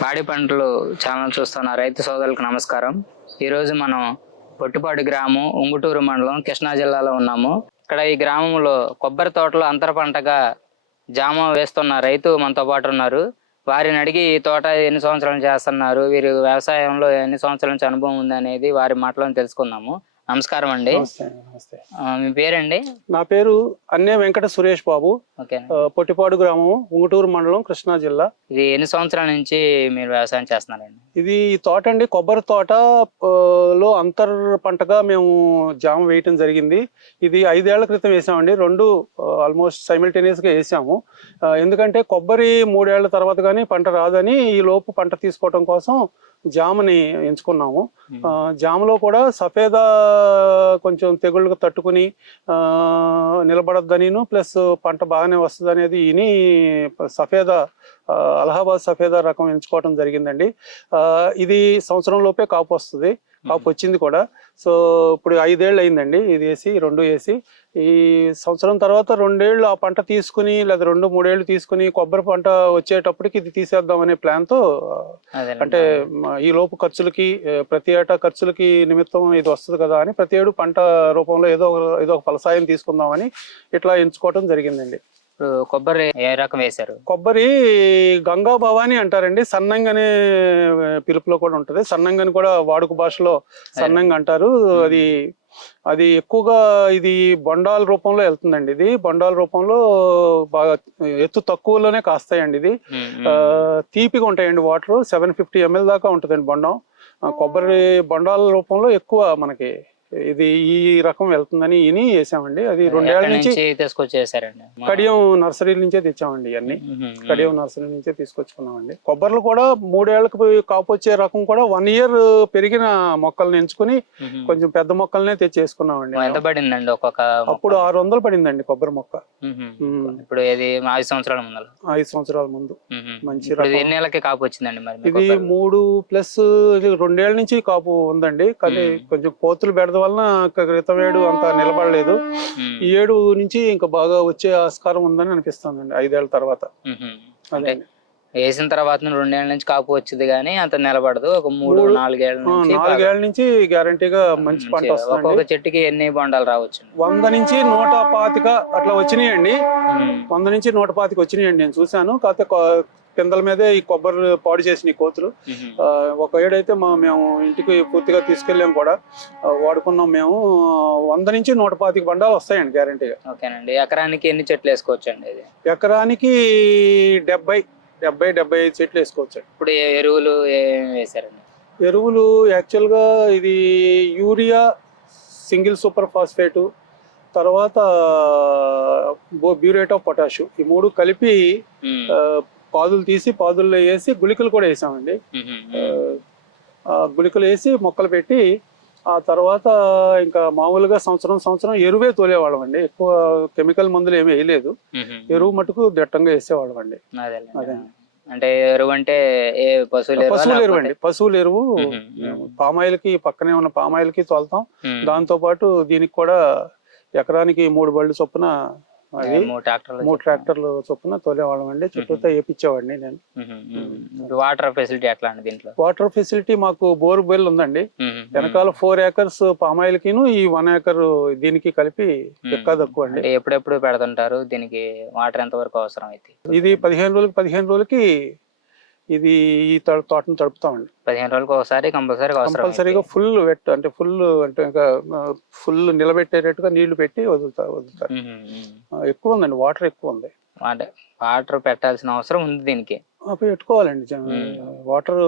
పాడి పంటలు ఛానల్ చూస్తున్న రైతు సోదరులకు నమస్కారం. ఈరోజు మనం పొట్టిపాడు గ్రామం ఉంగుటూరు మండలం కృష్ణా జిల్లాలో ఉన్నాము. ఇక్కడ ఈ గ్రామంలో కొబ్బరి తోటలో అంతర పంటగా జామ వేస్తున్న రైతు మనతో పాటు ఉన్నారు. వారిని అడిగి ఈ తోట ఎన్ని సంవత్సరాలు చేస్తున్నారు? వీరి వ్యవసాయంలో ఎన్ని సంవత్సరాల నుంచి అనుభవం ఉంది అనేది వారి మాటలను తెలుసుకుందాము. నమస్కారం అండి. నమస్తే నమస్తే. ఆ, మీ పేరండి? నా పేరు అన్నే వెంకట సురేష్ బాబు. ఓకే ఆ, పొట్టిపాడు గ్రామం ఉంగుటూరు మండలం కృష్ణా జిల్లా. ఇది ఎన్ని సంవత్సరాల నుంచి మీరు వ్యవసాయం చేస్తున్నారండి? ఇది ఈ తోట అండి కొబ్బరి తోట ఆ, లో అంతర్ పంటగా మేము జామ వేయటం జరిగింది. ఇది ఐదేళ్ళ క్రితం వేసామండి రెండు ఆల్మోస్ట్ సైమిల్టేనియస్గా వేసాము. ఆ, ఎందుకంటే కొబ్బరి మూడేళ్ళ తర్వాత కానీ పంట రాదని ఈ లోపు పంట తీసుకోవటం కోసం జామని ఎంచుకున్నాము. జామలో కూడా సఫేదా కొంచెం తెగుళ్ళకు తట్టుకుని ఆ, నిలబడద్దనిను ప్లస్ పంట బాగానే వస్తుంది అనేది ఇని సఫేదా అలహాబాద్ సఫేదా రకం ఎంచుకోవడం జరిగిందండి. ఇది సంవత్సరం లోపే కాపు వస్తుంది. కాపు వచ్చింది కూడా. సో ఇప్పుడు ఐదేళ్ళు అయిందండి ఇది వేసి రెండు వేసి. ఈ సంవత్సరం తర్వాత రెండేళ్ళు ఆ పంట తీసుకుని లేదా రెండు మూడేళ్ళు తీసుకుని కొబ్బరి పంట వచ్చేటప్పటికి ఇది తీసేద్దాం అనే ప్లాన్తో. అంటే ఈ లోపు ఖర్చులకి ప్రతి ఏటా ఖర్చులకి నిమిత్తం ఇది వస్తుంది కదా అని ప్రతి ఏడు పంట రూపంలో ఏదో ఒక- ఏదో ఒక ఫలసాయం తీసుకుందామని ఇట్లా ఎంచుకోవటం జరిగిందండి. ఇప్పుడు కొబ్బరి ఏ రకం వేశారు? కొబ్బరి గంగా భవాని అంటారండి. సన్నంగ్ అనే పిలుపులో కూడా ఉంటది. సన్నంగ్ అని కూడా వాడుక భాషలో సన్నంగ్ అంటారు. అది అది ఎక్కువగా ఇది బొండాల రూపంలో వెళ్తుందండి ఇది. బొండాల రూపంలో బాగా ఎత్తు తక్కువలోనే కాస్తాయండి ఇది. తీపిగా ఉంటాయండి వాటర్. సెవెన్ ఫిఫ్టీ ఎంఎల్ దాకా ఉంటుందండి బొండం. కొబ్బరి బొండాల రూపంలో ఎక్కువ మనకి ఇది ఈ రకం వెళ్తుందని ఇని వేసామండి అది రెండేళ్ళ నుంచి తీసుకొచ్చేసారండి కడియం నర్సరీ నుంచే తెచ్చామండి ఇవన్నీ. కడియం నర్సరీ నుంచే తీసుకొచ్చుకున్నామండి కొబ్బరిలో కూడా మూడేళ్ళకు కాపు వచ్చే రకం కూడా వన్ ఇయర్ పెరిగిన మొక్కల్ని ఎంచుకుని. కొంచెం పెద్ద మొక్కల్నే తెచ్చేసుకున్నామండి ఎంత పడిందండి ఒక్కొక్క? అప్పుడు ఆరు వందలు పడిందండి కొబ్బరి మొక్క ఇప్పుడు ఇది ఐదు సంవత్సరాల ముందర ఐదు సంవత్సరాల ముందు. మంచి ఇప్పుడు ఇది రకం ఎన్ని నెలలకి కాపు వచ్చిందండి మరి ఇది? మూడు ప్లస్ రెండేళ్ళ నుంచి కాపు ఉందండి కానీ. కొంచెం కోతులు బెడద వలన క- క్రితం ఏడు అంత నిలబడలేదు. ఈ ఏడు నుంచి ఇంకా బాగా వచ్చే ఆస్కారం ఉందని అనిపిస్తుందండి ఐదేళ్ళ తర్వాత. అదే వేసిన తర్వాత రెండేళ్ళ నుంచి కాపు వచ్చింది కానీ అంత నిలబడదు. ఒక మూడు నాలుగేళ్ళ నుంచి నాలుగేళ్ళ నుంచి గ్యారంటీగా మంచి పంట ఒక్కొక్క చెట్టుకి ఎన్ని బొండాలు రావచ్చు? వంద నుంచి నూట పాతిక అట్లా వచ్చినాయండి. వంద నుంచి నూట పాతిక వచ్చినాయండి నేను చూశాను. కాకపోతే కొ- పిందల మీదే ఈ కొబ్బరి పాడు చేసిన కోతులు. ఒక ఏడైతే మా మేము ఇంటికి పూర్తిగా తీసుకెళ్ళాం కూడా. వాడుకున్నాం మేము. వంద నుంచి నూట పాతిక బండాలు వస్తాయండి గ్యారంటీగా ఓకేనండి. ఎకరానికి ఎన్ని చెట్లు వేసుకోవచ్చండి ఇది? ఎకరానికి డెబ్బై డెబ్బై డెబ్బై ఐదు చెట్లు వేసుకోవచ్చు. ఇప్పుడు ఎరువులు ఏం వేశారండి? ఎరువులు యాక్చువల్గా ఇది యూరియా సింగిల్ సూపర్ ఫాస్ఫేటు తర్వాత బో బ్యూరేట్ ఆఫ్ పొటాషు ఈ మూడు కలిపి పాదులు తీసి పాదుల్లో వేసి గుళికలు కూడా వేసామండి. గుళికలు వేసి మొక్కలు పెట్టి ఆ తర్వాత ఇంకా మామూలుగా సంవత్సరం సంవత్సరం ఎరువే తోలేవాళ్ళం అండి ఎక్కువ కెమికల్ మందులు ఏమీ వేయలేదు. ఎరువు మటుకు దట్టంగా వేసేవాళ్ళం అండి. అదే. అంటే ఎరువు అంటే ఏ పశువులు ఎరువా పశువుల ఎరువు అండి పశువుల ఎరువు పామాయిల్కి పక్కనే ఉన్న పామాయిల్కి తోలుతాం. దాంతో పాటు దీనికి కూడా ఎకరానికి మూడు బళ్ళు చొప్పున మూడు ట్రాక్టర్లు చొప్పున తోలేవాళ్ళం అండి. చుట్టూతో వేపించేవాడిని నేను. వాటర్ ఫెసిలిటీ ఎట్లా అండి దీంట్లో? వాటర్ ఫెసిలిటీ మాకు బోర్ బెల్ ఉందండి. వెనకాల ఫోర్ ఏకర్స్ పామాయిల్ కిను ఈ వన్ ఏకర్ దీనికి కలిపి ఎక్క తక్కువ అండి. ఎప్పుడెప్పుడు పెడుతుంటారు? దీనికి వాటర్ ఎంత వరకు అవసరం అయితే? ఇది పదిహేను రోజులకి పదిహేను రోజులకి ఇది ఈ తోటను తడుపుతామండి. పదిహేను రోజులకు ఒకసారి కంపల్సరీ కంపల్సరీగా. ఫుల్ వెట్ అంటే ఫుల్ అంటే ఇంకా ఫుల్ నిలబెట్టేటట్టుగా నీళ్ళు పెట్టి వదులుతా వదులుతారు. ఎక్కువ ఉందండి వాటర్ ఎక్కువ ఉంది. అంటే వాటర్ పెట్టాల్సిన అవసరం ఉంది దీనికి. పెట్టుకోవాలండి. వాటర్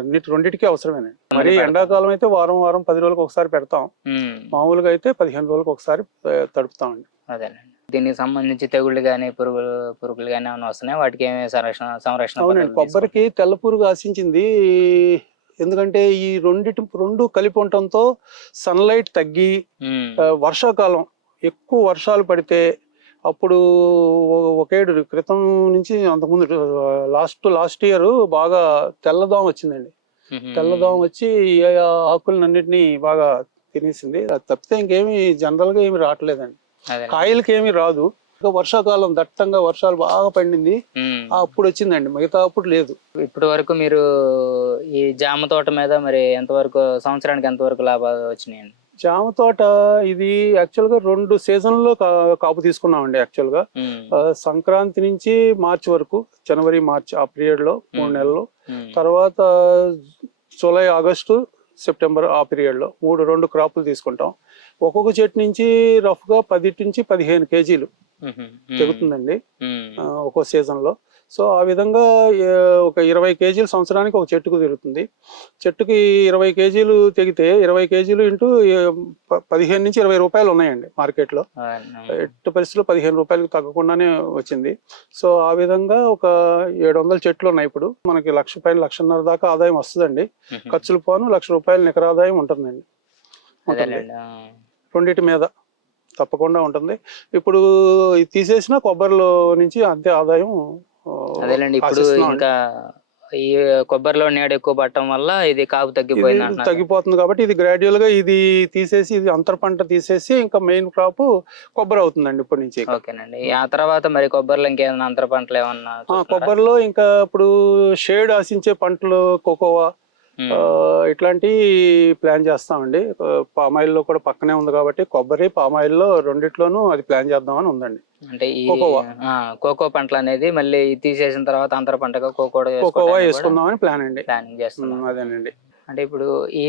అన్నిటి రెండింటికి అవసరమేనండి. మరి. ఎండాకాలం అయితే వారం వారం పది రోజులకు ఒకసారి పెడతాం. మామూలుగా అయితే పదిహేను రోజులకు ఒకసారి తడుపుతామండి. అదేనండి. దీనికి సంబంధించి తెగుళ్ళు కానీ పురుగులు పురుగులు కానీ ఏమైనా వస్తున్నాయి? వాటికి ఏమి సంరక్షణ సంరక్షణ అవునండి. కొబ్బరికి తెల్ల పురుగు ఆశించింది. ఎందుకంటే ఈ రెండిటి రెండు కలిపి ఉండటంతో సన్లైట్ తగ్గి వర్షాకాలం ఎక్కువ వర్షాలు పడితే అప్పుడు ఒకేడు క్రితం నుంచి అంతకుముందు లాస్ట్ లాస్ట్ ఇయర్ బాగా తెల్లదోమ వచ్చిందండి. తెల్లదోమ వచ్చి ఆకులన్నింటినీ బాగా తినేసింది. తప్పితే ఇంకేమి జనరల్గా ఏమి రావట్లేదండి. కాయలకి ఏమి రాదు. ఇంకా వర్షాకాలం దట్టంగా వర్షాలు బాగా పండింది. అప్పుడు వచ్చిందండి. మిగతా అప్పుడు లేదు. ఇప్పటి వరకు మీరు ఈ జామ తోట మీద మరి ఎంతవరకు సంవత్సరానికి ఎంతవరకు లాభాలు వచ్చినాయండి? జామ తోట ఇది యాక్చువల్గా రెండు సీజన్లో కాపు తీసుకున్నామండి యాక్చువల్గా. సంక్రాంతి నుంచి మార్చి వరకు జనవరి మార్చి ఆ పీరియడ్లో మూడు. నెలలు. తర్వాత జూలై ఆగస్టు సెప్టెంబర్ ఆ పీరియడ్లో మూడు రెండు క్రాపులు తీసుకుంటాం. ఒక్కొక్క చెట్టు నుంచి రఫ్గా పది నుంచి పదిహేను కేజీలు. తెగుతుందండి ఒక్కో సీజన్లో సో ఆ విధంగా ఒక ఇరవై కేజీలు సంవత్సరానికి ఒక చెట్టుకు తిరుగుతుంది. చెట్టుకి ఇరవై కేజీలు తెగితే ఇరవై కేజీలు ఇంటూ పదిహేను నుంచి ఇరవై రూపాయలు ఉన్నాయండి మార్కెట్లో. ఎట్టి పరిస్థితుల్లో పదిహేను రూపాయలకు తగ్గకుండానే వచ్చింది. సో ఆ విధంగా ఒక ఏడు వందల చెట్లు ఉన్నాయి ఇప్పుడు. మనకి లక్ష పైన లక్షన్నర దాకా ఆదాయం వస్తుందండి. ఖర్చులు పోను లక్ష రూపాయల నికర ఆదాయం ఉంటుందండి. రెండింటి మీద తప్పకుండా ఉంటుంది ఇప్పుడు ఇది తీసేసిన కొబ్బరిలో నుంచి అంతే ఆదాయం అదేలేండి ఇప్పుడు ఇంకా ఈ కొబ్బరిలో నీడ ఎక్కువ పట్టడం వల్ల ఇది కాపు తగ్గిపోయింది అంటున్నారు తగ్గిపోతుంది కాబట్టి ఇది గ్రాడ్యువల్గా ఇది తీసేసి ఇది అంతర పంట తీసేసి ఇంకా మెయిన్ క్రాప్ కొబ్బరి అవుతుందండి ఇప్పటి నుంచి ఇక. ఓకేనండి ఆ తర్వాత మరి కొబ్బరిలో ఇంకేమైనా అంతర పంటలు ఏమన్నా ఆ? కొబ్బరిలో ఇంకా ఇప్పుడు షేడ్ ఆశించే పంటలు కోకోవా ఇట్లాంటి ప్లాన్ చేస్తామండి. పామాయిల్లో కూడా పక్కనే ఉంది కాబట్టి కొబ్బరి పామాయిల్లో రెండిట్లోనూ అది ప్లాన్ చేద్దామని ఉందండి. అంటే ఈ కోకో పంటలు అనేది మళ్ళీ తీసేసిన తర్వాత అంతర పంటగా కోకో కోకోవా వేసుకుందామని ప్లాన్ అండి. ప్లానింగ్ చేస్తున్నాం. అదేనండి. అంటే ఇప్పుడు ఈ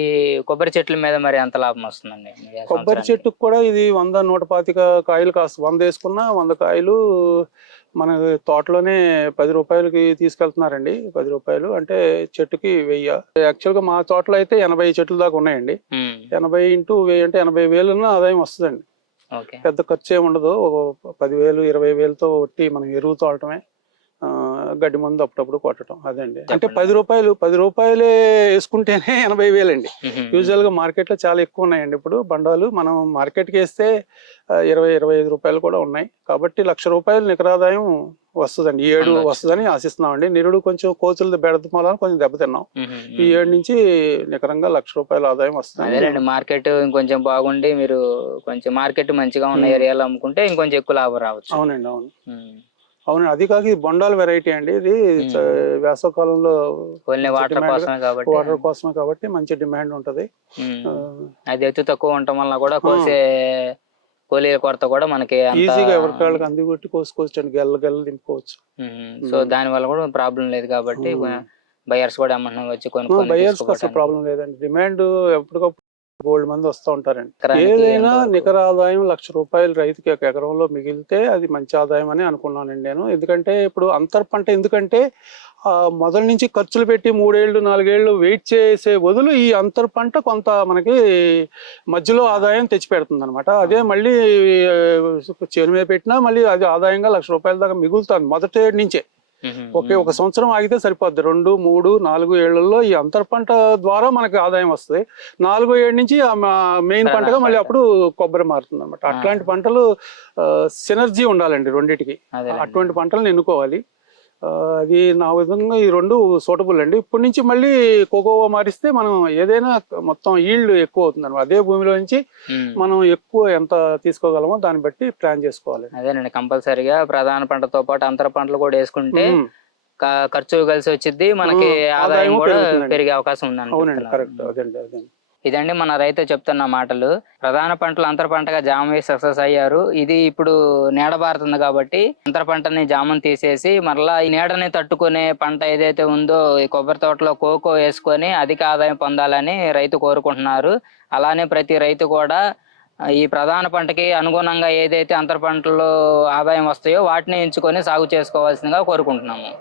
కొబ్బరి చెట్ల మీద మరి ఎంత లాభం వస్తుందండి కొబ్బరి? చెట్టుకు కూడా ఇది వంద నూట పాతిక కాయలు కాస్త వంద వేసుకున్నా వంద కాయలు మన తోటలోనే పది రూపాయలకి తీసుకెళ్తున్నారండి పది రూపాయలు. అంటే చెట్టుకి వెయ్యి. యాక్చువల్గా మా తోటలో అయితే ఎనభై చెట్లు దాకా ఉన్నాయండి. ఎనభై ఇంటూ వెయ్యి అంటే ఎనభై వేలన్న ఆదాయం వస్తుందండి. పెద్ద ఖర్చు ఏమి ఉండదు. ఒక పదివేలు ఇరవై వేలతో ఒట్టి మనం ఎరువు తోడటమే ఆ, గడ్డి మందు అప్పుడప్పుడు కొట్టడం అదండి అంటే. పది రూపాయలు పది రూపాయలే వేసుకుంటేనే ఎనభై వేలండి యూజువల్గా మార్కెట్లో చాలా ఎక్కువ ఉన్నాయండి ఇప్పుడు బండాలు మనం మార్కెట్కి వేస్తే ఇరవై ఇరవై ఐదు రూపాయలు కూడా ఉన్నాయి కాబట్టి లక్ష రూపాయలు నికరాదాయం వస్తుందండి ఈ ఏడు. వస్తుందని ఆశిస్తున్నామండి నిరుడు కొంచెం కోతులు మూలాన కొంచెం దెబ్బతిన్నాం ఈ. ఏడు నుంచి నికరంగా లక్ష రూపాయల ఆదాయం వస్తుంది మార్కెట్ ఇంకొంచెం బాగుండి మీరు కొంచెం మార్కెట్ మంచిగా ఉన్న. ఏరియాలో అమ్ముకుంటే ఇంకొంచెం ఎక్కువ లాభం రావచ్చు అవునండి అవును. అవును అది కాక ఇది బొండాల వెరైటీ అండి ఇది వేసవకాలంలో వాటర్ కోసమే కాబట్టి వాటర్ కోసమే కాబట్టి మంచి డిమాండ్ ఉంటది అది ఎత్తు తక్కువ ఉండటం వల్ల కూడా కోసే కూలీల కొరత కూడా మనకి ఈజీగా ఎవరికాళ్ళకి అందికొట్టి కోసుకోవచ్చు గెల్ల గెల్ల దింపుకోవచ్చు. సో. దాని వల్ల కూడా ప్రాబ్లం లేదు కాబట్టి. బయర్స్ కూడా ఏమన్నా వచ్చి కొనుక్కొని బయర్స్ అసలు. ప్రాబ్లం లేదండి డిమాండ్ ఎప్పటికప్పుడు గోల్డ్ మంది వస్తూ ఉంటారండి ఏదైనా? నికర ఆదాయం లక్ష రూపాయలు రైతుకి ఒక ఎకరంలో మిగిలితే అది మంచి ఆదాయం అని అనుకున్నానండి నేను ఎందుకంటే ఇప్పుడు అంతర్ పంట ఎందుకంటే ఆ మొదటి నుంచి ఖర్చులు పెట్టి మూడేళ్ళు నాలుగేళ్ళు వెయిట్ చేసే బదులు ఈ అంతర్ పంట కొంత మనకి మధ్యలో ఆదాయం తెచ్చిపెడుతుంది అనమాట అదే మళ్ళీ చేను మీద పెట్టినా మళ్ళీ అది ఆదాయంగా లక్ష రూపాయల దాకా మిగులుతుంది మొదటి నుంచే. ఒకే ఒక సంవత్సరం ఆగితే సరిపోద్ది రెండు మూడు నాలుగు ఏళ్ళలో ఈ అంతర్ పంట ద్వారా మనకి ఆదాయం వస్తుంది నాలుగో ఏడు నుంచి మెయిన్ పంటగా మళ్ళీ. అప్పుడు కొబ్బరి మారుతుంది అనమాట. అట్లాంటి పంటలు సినర్జీ ఉండాలండి రెండిటికి. అటువంటి పంటలను ఎన్నుకోవాలి అది నా విధంగా ఈ రెండు సూటబుల్ అండి. ఇప్పటి నుంచి మళ్ళీ కోకోవా మారిస్తే మనం ఏదైనా మొత్తం ఈల్డ్ ఎక్కువ అవుతుంది అనమాట అదే భూమిలో నుంచి. మనం ఎక్కువ ఎంత తీసుకోగలమో దాన్ని బట్టి ప్లాన్ చేసుకోవాలి. అదేనండి కంపల్సరిగా ప్రధాన పంటతో పాటు అంతర పంటలు కూడా వేసుకుంటే ఖర్చు కలిసి వచ్చింది మనకి ఆదాయం కూడా. పెరిగే అవకాశం ఉంది అవునండి. కరెక్ట్. అదండి అదండి. ఇదండి మన రైతు చెప్తున్న మాటలు. ప్రధాన పంటలు అంతర పంటగా జామ వేసి సక్సెస్ అయ్యారు. ఇది ఇప్పుడు నీడ బారుతుంది కాబట్టి అంతర పంటని జామను తీసేసి మరలా ఈ నీడని తట్టుకునే పంట ఏదైతే ఉందో ఈ కొబ్బరి తోటలో కోకో వేసుకొని అధిక ఆదాయం పొందాలని రైతు కోరుకుంటున్నారు. అలానే ప్రతి రైతు కూడా ఈ ప్రధాన పంటకి అనుగుణంగా ఏదైతే అంతర పంటలో ఆదాయం వస్తాయో వాటిని ఎంచుకొని సాగు చేసుకోవాల్సిందిగా కోరుకుంటున్నాము.